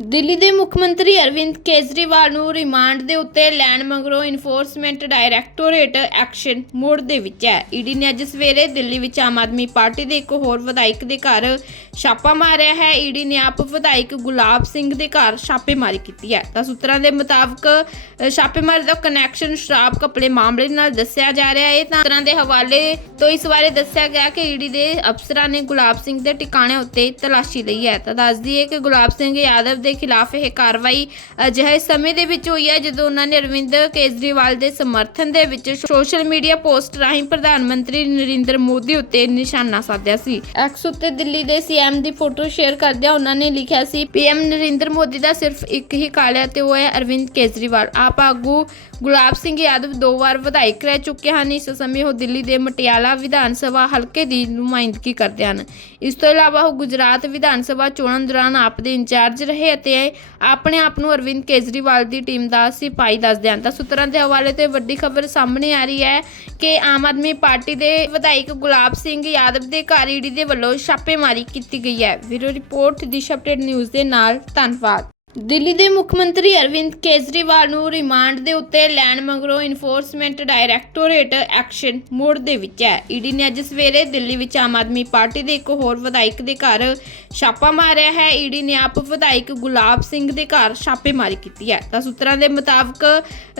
ਦਿੱਲੀ ਦੇ ਮੁੱਖ ਮੰਤਰੀ ਅਰਵਿੰਦ ਕੇਜਰੀਵਾਲ ਨੂੰ ਰਿਮਾਂਡ ਦੇ ਉੱਤੇ ਲੈਣ ਮਗਰੋਂ ਇਨਫੋਰਸਮੈਂਟ ਡਾਇਰੈਕਟੋਰੇਟ ਐਕਸ਼ਨ ਮੋਡ ਦੇ ਵਿੱਚ ਹੈ। ਈਡੀ ਨੇ ਅੱਜ ਸਵੇਰੇ ਦਿੱਲੀ ਵਿੱਚ ਆਮ ਆਦਮੀ ਪਾਰਟੀ ਦੇ ਇੱਕ ਹੋਰ ਵਿਧਾਇਕ ਦੇ ਘਰ ਛਾਪਾ ਮਾਰਿਆ ਹੈ। ਈਡੀ ਨੇ ਆਪ ਵਿਧਾਇਕ ਗੁਲਾਬ ਸਿੰਘ ਦੇ ਘਰ ਛਾਪੇਮਾਰੀ ਕੀਤੀ ਹੈ। ਤਾਂ ਸੂਤਰਾਂ ਦੇ ਮੁਤਾਬਕ ਛਾਪੇਮਾਰੀ ਦਾ ਕਨੈਕਸ਼ਨ ਸ਼ਰਾਬ ਕਪੜੇ ਮਾਮਲੇ ਨਾਲ ਦੱਸਿਆ ਜਾ ਰਿਹਾ ਹੈ। ਤਾਂ ਸੂਤਰਾਂ ਦੇ ਹਵਾਲੇ ਤੋਂ ਇਸ ਬਾਰੇ ਦੱਸਿਆ ਗਿਆ ਕਿ ਈਡੀ ਦੇ ਅਫਸਰਾਂ ਨੇ ਗੁਲਾਬ ਸਿੰਘ ਦੇ ਟਿਕਾਣੇ ਉੱਤੇ ਤਲਾਸ਼ੀ ਲਈ ਹੈ। ਤਾਂ ਦੱਸ ਦਈਏ ਕਿ ਗੁਲਾਬ ਸਿੰਘ ਯਾਦਵ ਦੇ ਖਿਲਾਫ ਇਹ ਕਾਰਵਾਈ ਅਜਿਹੇ ਸਮੇਂ ਦੇ ਵਿੱਚ ਹੋਈ ਹੈ, ਜਦੋਂ ਉਹਨਾਂ ਨੇ ਅਰਵਿੰਦ ਕੇਜਰੀਵਾਲ ਦੇ ਸਮਰਥਨ ਦੇ ਵਿੱਚ ਸੋਸ਼ਲ ਮੀਡੀਆ ਪੋਸਟ ਰਾਹੀਂ ਪ੍ਰਧਾਨ ਮੰਤਰੀ ਨਰਿੰਦਰ ਮੋਦੀ ਉੱਤੇ ਨਿਸ਼ਾਨਾ ਸਾਧਿਆ ਸੀ। ਐਕਸ ਉੱਤੇ ਦਿੱਲੀ ਦੇ ਸੀਐਮ ਦੀ ਫੋਟੋ ਸ਼ੇਅਰ ਕਰਦਿਆਂ ਉਹਨਾਂ ਨੇ ਲਿਖਿਆ ਸੀ ਪੀਐਮ ਨਰਿੰਦਰ ਮੋਦੀ ਦਾ ਸਿਰਫ ਇੱਕ ਹੀ ਕਾਲਿਆ ਤੇ ਉਹ ਹੈ ਅਰਵਿੰਦ ਕੇਜਰੀਵਾਲ। ਆਪ ਆਗੂ ਗੁਲਾਬ ਸਿੰਘ ਯਾਦਵ ਦੋ ਵਾਰ ਵਿਧਾਇਕ ਰਹਿ ਚੁੱਕੇ ਹਨ। ਇਸ ਸਮੇਂ ਉਹ ਦਿੱਲੀ ਦੇ ਮਟਿਆਲਾ ਵਿਧਾਨ ਸਭਾ ਹਲਕੇ ਦੀ ਨੁਮਾਇੰਦਗੀ ਕਰਦੇ ਹਨ। ਇਸ ਤੋਂ ਇਲਾਵਾ ਉਹ ਗੁਜਰਾਤ ਵਿਧਾਨ ਸਭਾ ਚੋਣਾਂ ਦੌਰਾਨ ਆਪ ਦੇ ਇੰਚਾਰਜ ਰਹੇ ਅਤੇ ਆਪਣੇ ਆਪ ਨੂੰ ਅਰਵਿੰਦ ਕੇਜਰੀਵਾਲ ਦੀ ਟੀਮ ਦਾ ਸਿਪਾਹੀ ਦੱਸਦੇ ਹਨ। ਤਾਂ ਸੂਤਰਾਂ ਦੇ ਹਵਾਲੇ ਤੇ ਵੱਡੀ ਖਬਰ ਸਾਹਮਣੇ ਆ ਰਹੀ ਹੈ ਕਿ ਆਮ ਆਦਮੀ ਪਾਰਟੀ ਦੇ ਵਿਧਾਇਕ ਗੁਲਾਬ ਸਿੰਘ ਯਾਦਵ ਦੇ ਘਰ ਈਡੀ ਦੇ ਵੱਲੋਂ ਛਾਪੇਮਾਰੀ ਕੀਤੀ ਗਈ ਹੈ। ਵੀਡੀਓ ਰਿਪੋਰਟ, ਦਿਸ਼ ਅਪਡੇਟ ਨਿਊਜ਼ ਦੇ ਨਾਲ ਧੰਨਵਾਦ। ਦਿੱਲੀ ਦੇ ਮੁੱਖ ਮੰਤਰੀ ਅਰਵਿੰਦ ਕੇਜਰੀਵਾਲ ਨੂੰ ਰਿਮਾਂਡ ਦੇ ਉੱਤੇ ਲੈਣ ਮਗਰੋਂ ਇਨਫੋਰਸਮੈਂਟ ਡਾਇਰੈਕਟੋਰੇਟ ਐਕਸ਼ਨ ਮੋਡ ਦੇ ਵਿੱਚ ਹੈ। ਈਡੀ ਨੇ ਅੱਜ ਸਵੇਰੇ ਦਿੱਲੀ ਵਿੱਚ ਆਮ ਆਦਮੀ ਪਾਰਟੀ ਦੇ ਇੱਕ ਹੋਰ ਵਿਧਾਇਕ ਦੇ ਘਰ ਛਾਪਾ ਮਾਰਿਆ ਹੈ। ਈਡੀ ਨੇ ਆਪ ਵਿਧਾਇਕ ਗੁਲਾਬ ਸਿੰਘ ਦੇ ਘਰ ਛਾਪੇਮਾਰੀ ਕੀਤੀ ਹੈ। ਤਾਂ ਸੂਤਰਾਂ ਦੇ ਮੁਤਾਬਕ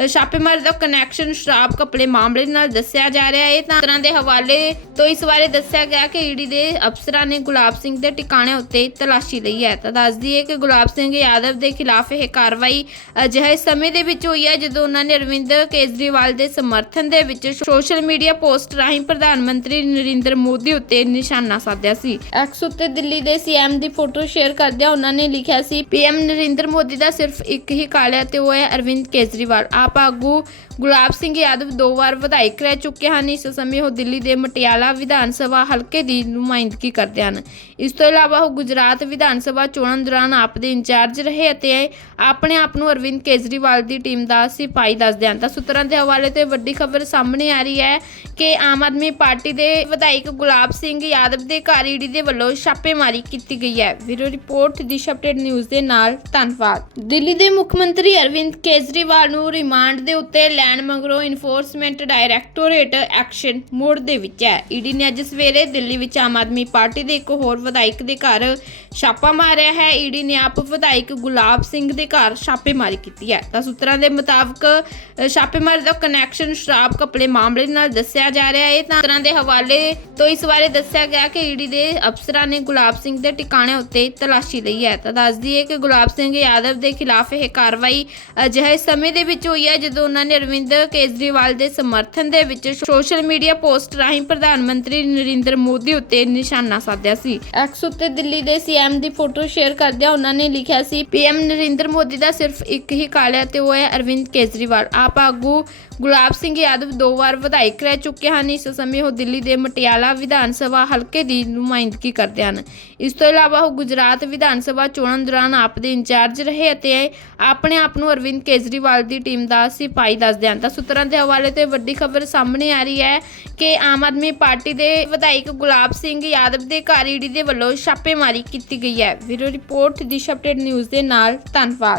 ਛਾਪੇਮਾਰੀ ਦਾ ਕਨੈਕਸ਼ਨ ਸ਼ਰਾਬ ਕਪੜੇ ਮਾਮਲੇ ਨਾਲ ਦੱਸਿਆ ਜਾ ਰਿਹਾ ਹੈ। ਤਾਂ ਸੂਤਰਾਂ ਦੇ ਹਵਾਲੇ ਤੋਂ ਇਸ ਬਾਰੇ ਦੱਸਿਆ ਗਿਆ ਕਿ ਈਡੀ ਦੇ ਅਫਸਰਾਂ ਨੇ ਗੁਲਾਬ ਸਿੰਘ ਦੇ ਟਿਕਾਣਿਆਂ ਉੱਤੇ ਤਲਾਸ਼ੀ ਲਈ ਹੈ। ਤਾਂ ਦੱਸ ਦਈਏ ਕਿ ਗੁਲਾਬ ਸਿੰਘ ਯਾਦਵ ਦੇ ਖਿਲਾਫ ਇਹ ਕਾਰਵਾਈ ਅਜਿਹੇ ਸਮੇਂ ਦੇ ਵਿੱਚ ਹੋਈ ਹੈ, ਜਦੋਂ ਉਹਨਾਂ ਨੇ ਅਰਵਿੰਦ ਕੇਜਰੀਵਾਲ ਦੇ ਸਮਰਥਨ ਦੇ ਵਿੱਚ ਸੋਸ਼ਲ ਮੀਡੀਆ ਪੋਸਟ ਰਾਹੀਂ ਪ੍ਰਧਾਨ ਮੰਤਰੀ ਨਰਿੰਦਰ ਮੋਦੀ ਉੱਤੇ ਨਿਸ਼ਾਨਾ ਸਾਧਿਆ ਸੀ। ਐਕਸ ਉੱਤੇ ਦਿੱਲੀ ਦੇ ਸੀਐਮ ਦੀ ਫੋਟੋ ਸ਼ੇਅਰ ਕਰਦਿਆਂ ਉਹਨਾਂ ਨੇ ਲਿਖਿਆ ਸੀ ਪੀਐਮ ਨਰਿੰਦਰ ਮੋਦੀ ਦਾ ਸਿਰਫ ਇੱਕ ਹੀ ਕਾਲਿਆ ਤੇ ਉਹ ਹੈ ਅਰਵਿੰਦ ਕੇਜਰੀਵਾਲ। ਆਪ ਆਗੂ ਗੁਲਾਬ ਸਿੰਘ ਯਾਦਵ ਦੋ ਵਾਰ ਵਿਧਾਇਕ ਰਹਿ ਚੁੱਕੇ ਹਨ। ਇਸ ਸਮੇਂ ਉਹ ਦਿੱਲੀ ਦੇ ਮਟਿਆਲਾ ਵਿਧਾਨ ਸਭਾ ਹਲਕੇ ਦੀ ਨੁਮਾਇੰਦਗੀ ਕਰਦੇ ਹਨ। ਇਸ ਤੋਂ ਇਲਾਵਾ ਉਹ ਗੁਜਰਾਤ ਵਿਧਾਨ ਸਭਾ ਚੋਣਾਂ ਦੌਰਾਨ ਆਪ ਦੇ ਇੰਚਾਰਜ ਰਹੇ ਅਤੇ ਆਪਣੇ ਆਪ ਨੂੰ ਅਰਵਿੰਦ ਕੇਜਰੀਵਾਲ ਦੀ ਟੀਮ ਦਾ ਸਿਪਾਹੀ ਦੱਸਦੇ ਹਨ। ਤਾਂ ਸੂਤਰਾਂ ਦੇ ਹਵਾਲੇ ਤੇ ਵੱਡੀ ਖਬਰ ਸਾਹਮਣੇ ਆ ਰਹੀ ਹੈ ਕਿ ਆਮ ਆਦਮੀ ਪਾਰਟੀ ਦੇ ਵਿਧਾਇਕ ਗੁਲਾਬ ਸਿੰਘ ਯਾਦਵ ਦੇ ਘਰ ਈਡੀ ਦੇ ਵੱਲੋਂ ਛਾਪੇਮਾਰੀ ਕੀਤੀ ਗਈ ਹੈ। ਵੀਰੋ ਰਿਪੋਰਟ, ਦਿਸ਼ ਅਪਡੇਟ ਨਿਊਜ਼ ਦੇ ਨਾਲ ਧੰਨਵਾਦ। ਦਿੱਲੀ ਦੇ ਮੁੱਖ ਮੰਤਰੀ ਅਰਵਿੰਦ ਕੇਜਰੀਵਾਲ ਨੂੰ ਰਿਮਾਂਡ ਦੇ ਉੱਤੇ ਲੈਣ ਮਗਰੋਂ ਇਨਫੋਰਸਮੈਂਟ ਡਾਇਰੈਕਟੋਰੇਟ ਐਕਸ਼ਨ ਮੋਡ ਦੇ ਵਿੱਚ ਹੈ। ਈਡੀ ਨੇ ਅੱਜ ਸਵੇਰੇ ਦਿੱਲੀ ਵਿੱਚ ਆਮ ਆਦਮੀ ਪਾਰਟੀ ਦੇ ਇੱਕ ਹੋਰ ਵਿਧਾਇਕ ਦੇ ਘਰ ਛਾਪਾ ਮਾਰਿਆ ਹੈ। ਈਡੀ ਨੇ ਆਪ ਵਿਧਾਇਕ ਗੁਲਾਬ ਸਿੰਘ ਦੇ ਘਰ ਛਾਪੇਮਾਰੀ ਕੀਤੀ ਹੈ। ਤਾਂ ਸੂਤਰਾਂ ਦੇ ਮੁਤਾਬਕ ਛਾਪੇਮਾਰੀ ਦਾ ਕਨੈਕਸ਼ਨ ਸ਼ਰਾਬ ਕਪੜੇ ਮਾਮਲੇ ਨਾਲ ਦੱਸਿਆ ਜਾ ਰਿਹਾ ਹੈ। ਤਾਂ ਸੂਤਰਾਂ ਦੇ ਹਵਾਲੇ ਤੋਂ ਇਸ ਬਾਰੇ ਦੱਸਿਆ ਗਿਆ ਕਿ ਈਡੀ ਦੇ ਅਫਸਰਾਂ ਨੇ ਗੁਲਾਬ ਸਿੰਘ ਦੇ ਟਿਕਾਣੇ ਉੱਤੇ ਤਲਾਸ਼ੀ ਲਈ ਹੈ। ਤਾਂ ਦੱਸ ਦਈਏ ਕਿ ਗੁਲਾਬ ਸਿੰਘ ਯਾਦਵ ਦੇ ਖਿਲਾਫ ਇਹ ਕਾਰਵਾਈ ਅਜਿਹੇ ਸਮੇਂ ਦੇ ਵਿੱਚ ਹੋਈ ਹੈ, ਜਦੋਂ ਉਹਨਾਂ ਨੇ ਅਰਵਿੰਦ ਕੇਜਰੀਵਾਲ ਦੇ ਸਮਰਥਨ ਦੇ ਵਿੱਚ ਸੋਸ਼ਲ ਮੀਡੀਆ ਪੋਸਟ ਰਾਹੀਂ ਪ੍ਰਧਾਨ ਮੰਤਰੀ ਨਰਿੰਦਰ ਮੋਦੀ ਉੱਤੇ ਨਿਸ਼ਾਨਾ ਸਾਧਿਆ ਸੀ। ਐਕਸ ਉੱਤੇ ਦਿੱਲੀ ਦੇ ਸੀਐਮ ਦੀ ਫੋਟੋ ਸ਼ੇਅਰ ਕਰਦਿਆਂ ਉਹਨਾਂ ਨੇ ਲਿਖਿਆ ਸੀ ਪੀਐਮ ਨਰਿੰਦਰ ਮੋਦੀ ਦਾ ਸਿਰਫ ਇੱਕ ਹੀ ਕਾਲਿਆ ਤੇ ਉਹ ਹੈ ਅਰਵਿੰਦ ਕੇਜਰੀਵਾਲ। ਆਪ ਆਗੂ ਗੁਲਾਬ ਸਿੰਘ ਯਾਦਵ ਦੋ ਵਾਰ ਵਿਧਾਇਕ ਰਹਿ ਚੁੱਕੇ ਹਨ ਇਸ ਸਮੇਂ ਉਹ ਦਿੱਲੀ ਦੇ ਮਟਿਆਲਾ ਵਿਧਾਨ ਸਭਾ ਹਲਕੇ ਦੀ ਨੁਮਾਇੰਦਗੀ ਕਰਦੇ ਹਨ। ਇਸ ਤੋਂ ਇਲਾਵਾ ਉਹ ਗੁਜਰਾਤ ਵਿਧਾਨ ਸਭਾ ਚੋਣਾਂ ਦੌਰਾਨ ਆਪ ਦੇ ਇੰਚਾਰਜ ਰਹੇ ਅਤੇ ਆਪਣੇ ਆਪ ਨੂੰ ਅਰਵਿੰਦ ਕੇਜਰੀਵਾਲ ਦੀ ਟੀਮ ਦਾ ਸਿਪਾਹੀ ਦੱਸਦੇ ਹਨ। ਤਾਂ ਸੂਤਰਾਂ ਦੇ ਹਵਾਲੇ ਤੇ ਵੱਡੀ ਖਬਰ ਸਾਹਮਣੇ ਆ ਰਹੀ ਹੈ ਕਿ ਆਮ ਆਦਮੀ ਪਾਰਟੀ ਦੇ ਵਿਧਾਇਕ ਗੁਲਾਬ ਸਿੰਘ ਯਾਦਵ ਦੇ ਘਰ ਈਡੀ ਦੇ ਵੱਲੋਂ ਛਾਪੇਮਾਰੀ ਕੀਤੀ ਗਈ ਹੈ। ਵੀਰੋ ਰਿਪੋਰਟ, ਦਿਸ਼ ਅਪਡੇਟ ਨਿਊਜ਼ ਦੇ ਨਾਲ ਧੰਨਵਾਦ।